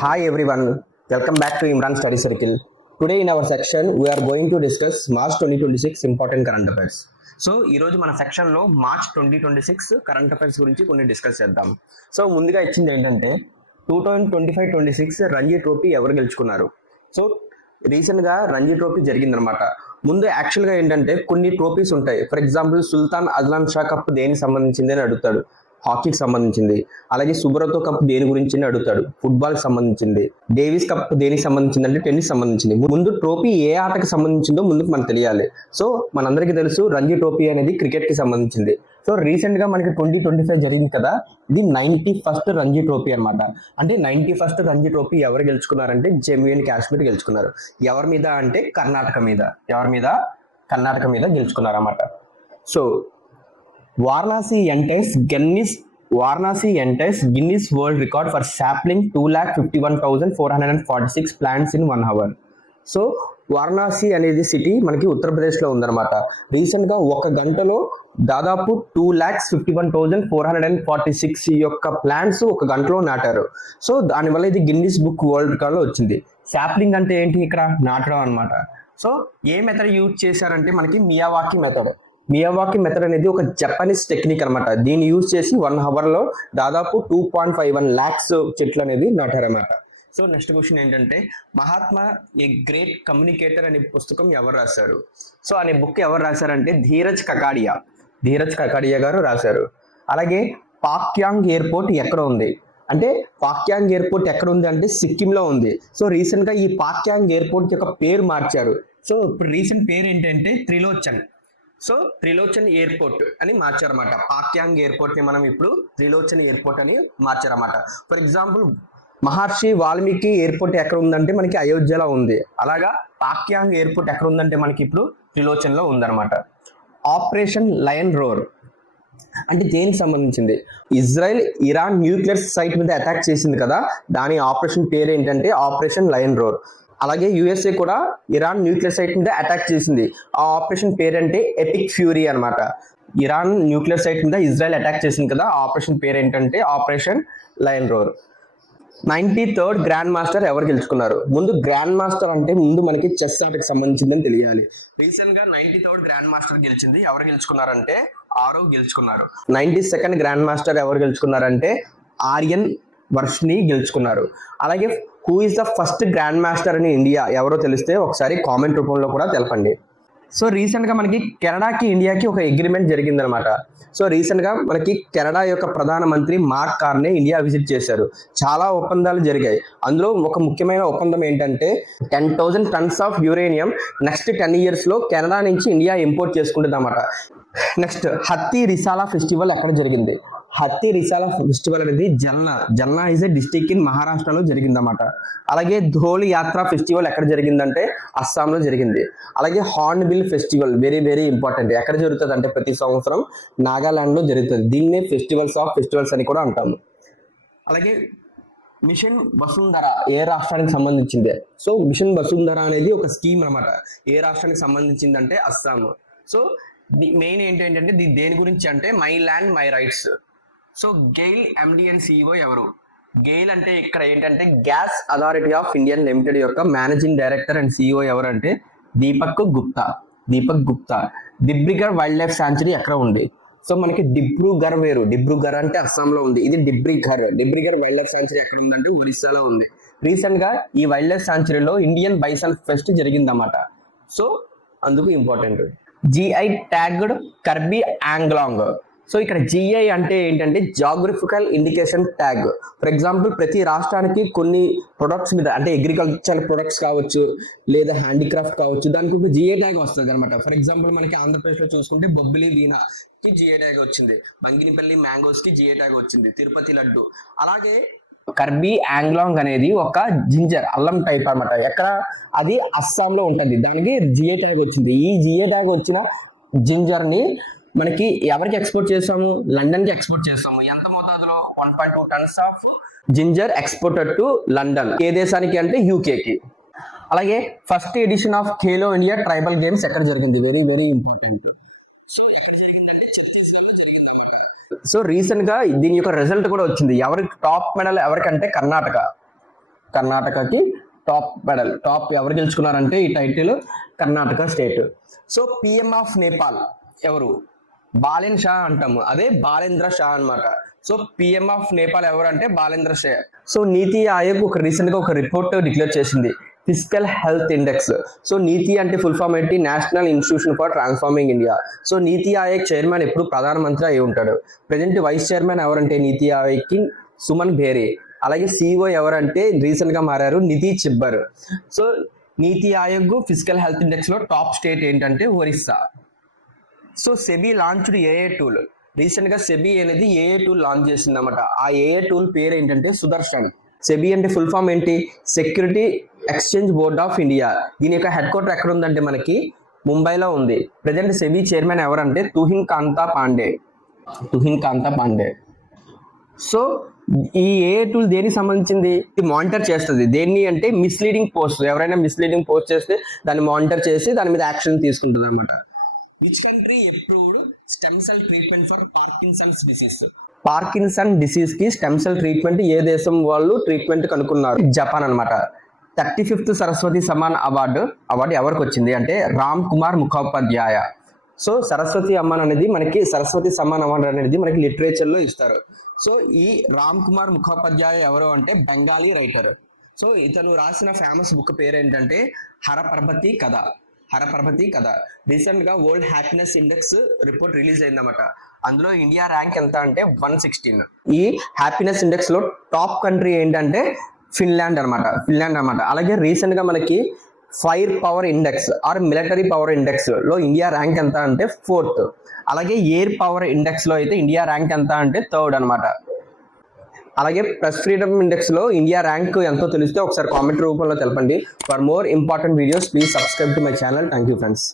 Hi everyone, welcome back to Imran Study Circle. Today in our section, we are going to discuss March 2026 important current affairs. So ఈరోజు మన సెక్షన్లో March 2026 current affairs గురించి కొన్ని discuss చేద్దాం. So ముందుగా ఇచ్చింది ఏంటంటే 2025-26 రంజీ ట్రోఫీ ఎవరు గెలుచుకున్నారు. సో రీసెంట్గా రంజీ ట్రోఫీ జరిగిందనమాట. ముందు యాక్చువల్గా ఏంటంటే కొన్ని ట్రోఫీస్ ఉంటాయి. For example Sultan Azlan Shah cup దేనికి సంబంధించింది అని అడుగుతాడు, హాకీకి సంబంధించింది. అలాగే సుబ్రతో కప్ దేని గురించి అడుగుతాడు, ఫుట్బాల్కి సంబంధించింది. డేవిస్ కప్ దేనికి సంబంధించింది అంటే టెన్నిస్ సంబంధించింది. ముందు ట్రోఫీ ఏ ఆటకి సంబంధించిందో ముందుకు మనకు తెలియాలి. సో మనందరికీ తెలుసు రంజీ ట్రోఫీ అనేది క్రికెట్కి సంబంధించింది. సో రీసెంట్గా మనకి 2025 జరిగింది కదా, ఇది 91st రంజీ ట్రోఫీ అనమాట. అంటే 91st రంజీ ట్రోఫీ ఎవరు గెలుచుకున్నారంటే జమ్మూ అండ్ కాశ్మీర్ గెలుచుకున్నారు. ఎవరి మీద అంటే కర్ణాటక మీద. ఎవరి మీద? కర్ణాటక మీద గెలుచుకున్నారు అన్నమాట. So Varanasi enters Guinness World Record for sapling 251,446 plants in 1 hour. So Varanasi అనేది సిటీ మనకి ఉత్తరప్రదేశ్లో ఉందన్నమాట. రీసెంట్గా ఒక గంటలో దాదాపు 251,446 యొక్క ప్లాంట్స్ ఒక గంటలో నాటారు. సో దానివల్ల ఇది గిన్నిస్ బుక్ వరల్డ్ రికార్డ్లో వచ్చింది. శాప్లింగ్ అంటే ఏంటి? ఇక్కడ నాటడం అనమాట. సో ఏ మెథడ్ యూజ్ చేశారంటే మనకి మియావాకి మెథడ్ అనేది ఒక జపనీస్ టెక్నిక్ అనమాట. దీన్ని యూజ్ చేసి 1 అవర్లో దాదాపు 2.51 lakhs చెట్లు అనేది నాటారన్నమాట. సో నెక్స్ట్ క్వశ్చన్ ఏంటంటే మహాత్మా ఏ గ్రేట్ కమ్యూనికేటర్ అనే పుస్తకం ఎవరు రాశారు? సో అనే బుక్ ఎవరు రాశారంటే ధీరజ్ కకాడియా గారు రాశారు. అలాగే పాక్యాంగ్ ఎయిర్పోర్ట్ ఎక్కడ ఉంది అంటే పాక్యాంగ్ ఎయిర్పోర్ట్ ఎక్కడ ఉంది అంటే సిక్కింలో ఉంది. సో రీసెంట్గా ఈ పాక్యాంగ్ ఎయిర్పోర్ట్ యొక్క పేరు మార్చారు. సో ఇప్పుడు రీసెంట్ పేరు ఏంటంటే త్రిలోచన్ ఎయిర్పోర్ట్ అని మార్చారన్నమాట. పాక్యాంగ్ ఎయిర్పోర్ట్ ని మనం ఇప్పుడు త్రిలోచన్ ఎయిర్పోర్ట్ అని మార్చారన్నమాట. For example Maharshi Valmiki airport ఎక్కడ ఉందంటే మనకి అయోధ్యలో ఉంది. అలాగా పాక్యాంగ్ ఎయిర్పోర్ట్ ఎక్కడ ఉందంటే మనకి ఇప్పుడు త్రిలోచన్లో ఉందన్నమాట. ఆపరేషన్ లయన్ రోర్ అంటే దేనికి సంబంధించింది? ఇజ్రాయెల్ ఇరాన్ న్యూక్లియర్ సైట్ మీద అటాక్ చేసింది కదా, దాని ఆపరేషన్ పేరు ఏంటంటే ఆపరేషన్ లయన్ రోర్. అలాగే యుఎస్ఏ కూడా ఇరాన్ న్యూక్లియర్ సైట్ మీద అటాక్ చేసింది. ఆ ఆపరేషన్ పేరంటే ఎపిక్ ఫ్యూరీ అనమాట. ఇరాన్ న్యూక్లియర్ సైట్ మీద ఇజ్రాయెల్ అటాక్ చేసింది కదా, ఆ ఆపరేషన్ పేరు ఏంటంటే operation lion roar. 93rd grand master ఎవరు గెలుచుకున్నారు? ముందు గ్రాండ్ మాస్టర్ అంటే ముందు మనకి చెస్ ఆటకి సంబంధించిందని తెలియాలి. రీసెంట్ గా 93rd గ్రాండ్ మాస్టర్ గెలిచింది. ఎవరు గెలుచుకున్నారంటే ఆరవ్ గెలుచుకున్నారు. 92nd గ్రాండ్ మాస్టర్ ఎవరు గెలుచుకున్నారంటే ఆర్యన్ వర్ష్ని గెలుచుకున్నారు. అలాగే who is the first grand master in India ఎవరో తెలిస్తే ఒకసారి కామెంట్ రూపంలో కూడా తెలపండి. సో రీసెంట్గా మనకి కెనడాకి ఇండియాకి ఒక అగ్రిమెంట్ జరిగిందనమాట. సో రీసెంట్గా మనకి కెనడా యొక్క ప్రధానమంత్రి మార్క్ కార్నే ఇండియా విజిట్ చేశారు. చాలా ఒప్పందాలు జరిగాయి. అందులో ఒక ముఖ్యమైన ఒప్పందం ఏంటంటే 10,000 tons ఆఫ్ యురేనియం నెక్స్ట్ 10 yearsలో కెనడా నుంచి ఇండియా ఇంపోర్ట్ చేసుకుంటుంది అన్నమాట. నెక్స్ట్ హత్తి రిసాలా ఫెస్టివల్ ఎక్కడ జరిగింది? హత్తి రిసాలా ఫెస్టివల్ అనేది Jalna is a district in మహారాష్ట్రలో జరిగిందన్నమాట. అలాగే ధోల్ యాత్ర ఫెస్టివల్ ఎక్కడ జరిగిందంటే అస్సాంలో జరిగింది. అలాగే horn bill festival very very important. ఎక్కడ జరుగుతుంది అంటే ప్రతి సంవత్సరం నాగాలాండ్లో జరుగుతుంది. దీన్నే ఫెస్టివల్స్ ఆఫ్ ఫెస్టివల్స్ అని కూడా అంటాము. అలాగే మిషన్ వసుంధర ఏ రాష్ట్రానికి సంబంధించింది? సో మిషన్ వసుంధర అనేది ఒక స్కీమ్ అనమాట. ఏ రాష్ట్రానికి సంబంధించింది అంటే అస్సాం. సో మెయిన్ ఏంటంటే దేని గురించి అంటే my land my rights. So GAIL MD and CEO ఎవరు? గెయిల్ అంటే ఇక్కడ ఏంటంటే gas authority of Indian limited యొక్క మేనేజింగ్ డైరెక్టర్ అండ్ సిఇఓ ఎవరంటే Deepak Gupta. Dibrugarh wildlife sanctuary ఎక్కడ ఉంది? సో మనకి డిబ్రూగర్ అంటే అస్సాంలో ఉంది. ఇది డిబ్రిగర్ వైల్డ్ లైఫ్ శాంచురీ ఎక్కడ ఉందంటే ఒరిస్సాలో ఉంది. రీసెంట్ గా ఈ వైల్డ్ లైఫ్ శాంచురీలో ఇండియన్ బైసన్ ఫెస్ట్ జరిగిందన్నమాట. సో అందుకు important. GI tagged Karbi Anglong. So ఇక్కడ జిఐ అంటే ఏంటంటే geographical indication tag. For example ప్రతి రాష్ట్రానికి కొన్ని ప్రొడక్ట్స్ మీద అంటే అగ్రికల్చర్ ప్రొడక్ట్స్ కావచ్చు లేదా హ్యాండీక్రాఫ్ట్ కావచ్చు, దానికి ఒక జిఐ ట్యాగ్ వస్తుంది అనమాట. ఫర్ ఎగ్జాంపుల్ మనకి ఆంధ్రప్రదేశ్లో చూసుకుంటే బొబ్బిలి వీణాకి జిఐ ట్యాగ్ వచ్చింది, బంగినిపల్లి మ్యాంగోస్ కి జిఐ ట్యాగ్ వచ్చింది, తిరుపతి లడ్డు. అలాగే కర్బీ ఆంగ్లాంగ్ అనేది ఒక జింజర్ అల్లం టైప్ అనమాట. ఎక్కడ? అది అస్సాంలో ఉంటుంది. దానికి జిఐ ట్యాగ్ వచ్చింది. ఈ జిఐ ట్యాగ్ వచ్చిన జింజర్ ని మనకి ఎవరికి ఎక్స్పోర్ట్ చేస్తాము? లండన్ కి ఎక్స్పోర్ట్ చేస్తాము. ఎంత మోతాదులో? 1.2 tons of ginger exported to London. ఏ దేశానికి అంటే యూకేకి. అలాగే first edition of Khelo India tribal games ఎక్కడ జరిగింది? Very very important. So recent గా దీని యొక్క రిజల్ట్ కూడా వచ్చింది. ఎవరికి టాప్ మెడల్ ఎవరికంటే కర్ణాటక. కర్ణాటకకి టాప్ ఎవరు గెలుచుకున్నారంటే ఈ title Karnataka state. So PM of Nepal ఎవరు? బాలెన్ షా అంటాము, అదే బాలేంద్ర షా అన్నమాట. సో పిఎం ఆఫ్ నేపాల్ ఎవరు అంటే బాలేంద్ర షా. సో నీతి ఆయోగ్ రీసెంట్ గా ఒక రిపోర్ట్ డిక్లేర్ చేసింది, ఫిజికల్ హెల్త్ ఇండెక్స్. సో నీతి అంటే ఫుల్ ఫామ్ ఏంటి? National institution for transforming India. So NITI Aayog chairman ఎప్పుడు ప్రధానమంత్రి అయి ఉంటాడు. ప్రెజెంట్ వైస్ చైర్మన్ ఎవరంటే నీతి ఆయోగ్కి సుమన్ బేరే. అలాగే సిఇఓ ఎవరంటే రీసెంట్ గా మారారు, నిధి చిబ్బర్. సో నీతి ఆయోగ్ ఫిజికల్ హెల్త్ ఇండెక్స్ లో టాప్ స్టేట్ ఏంటంటే ఒరిస్సా. సో సెబీ లాంచ్డ్ ఏఏ టూల్. రీసెంట్ గా సెబీ అనేది ఏఏ టూల్ లాంచ్ చేసింది అనమాట. ఆ ఏఏ టూల్ పేరు ఏంటంటే సుదర్శన్. సెబీ అంటే ఫుల్ ఫామ్ ఏంటి? Security exchange board of India. దీని యొక్క హెడ్ క్వార్టర్ ఎక్కడ ఉందంటే మనకి ముంబైలో ఉంది. ప్రెజెంట్ సెబీ చైర్మన్ ఎవరంటే తుహిన్ కాంతా పాండే. సో ఈ ఏఏ టూల్ దేనికి సంబంధించింది? ఇది మానిటర్ చేస్తుంది. దేన్ని అంటే మిస్లీడింగ్ పోస్ట్, ఎవరైనా మిస్లీడింగ్ పోస్ట్ చేస్తే దాన్ని మానిటర్ చేసి దాని మీద యాక్షన్ తీసుకుంటుంది అనమాట. Which country approved stem cell treatment for Parkinson's disease? Parkinson disease కి స్టెమ్ సెల్ ట్రీట్మెంట్ ఏ దేశం వాళ్ళు ట్రీట్మెంట్ కనుక్కున్నారు? జపాన్ అనమాట. 35th సరస్వతి సమ్మాన్ అవార్డు ఎవరికి వచ్చింది అంటే రామ్ కుమార్ ముఖోపాధ్యాయ. సో సరస్వతి అమ్మాన్ అనేది మనకి సరస్వతి సమ్మాన్ అవార్డు అనేది మనకి లిటరేచర్ లో ఇస్తారు. సో ఈ రామ్ కుమార్ ముఖోపాధ్యాయ ఎవరు అంటే బెంగాలీ రైటర్. సో ఇతను రాసిన ఫేమస్ బుక్ పేరు ఏంటంటే హరపర్వతి కథ. రీసెంట్ గా world happiness index report release అయిందన్నమాట. అందులో ఇండియా ర్యాంక్ ఎంత అంటే 116. ఈ హ్యాపీనెస్ ఇండెక్స్ లో టాప్ కంట్రీ ఏంటంటే ఫిన్లాండ్ అనమాట. అలాగే రీసెంట్ గా మనకి fire power index or military power index లో ఇండియా ర్యాంక్ ఎంత అంటే 4th. అలాగే ఎయిర్ పవర్ ఇండెక్స్ లో అయితే ఇండియా ర్యాంక్ ఎంత అంటే 3rd అనమాట. అలాగే ప్రెస్ ఫ్రీడమ్ ఇండెక్స్ లో ఇండియా ర్యాంక్ ఎంతో తెలిస్తే ఒకసారి కామెంట్ రూపంలో తెలపండి. For more important videos please subscribe to my channel. Thank you friends.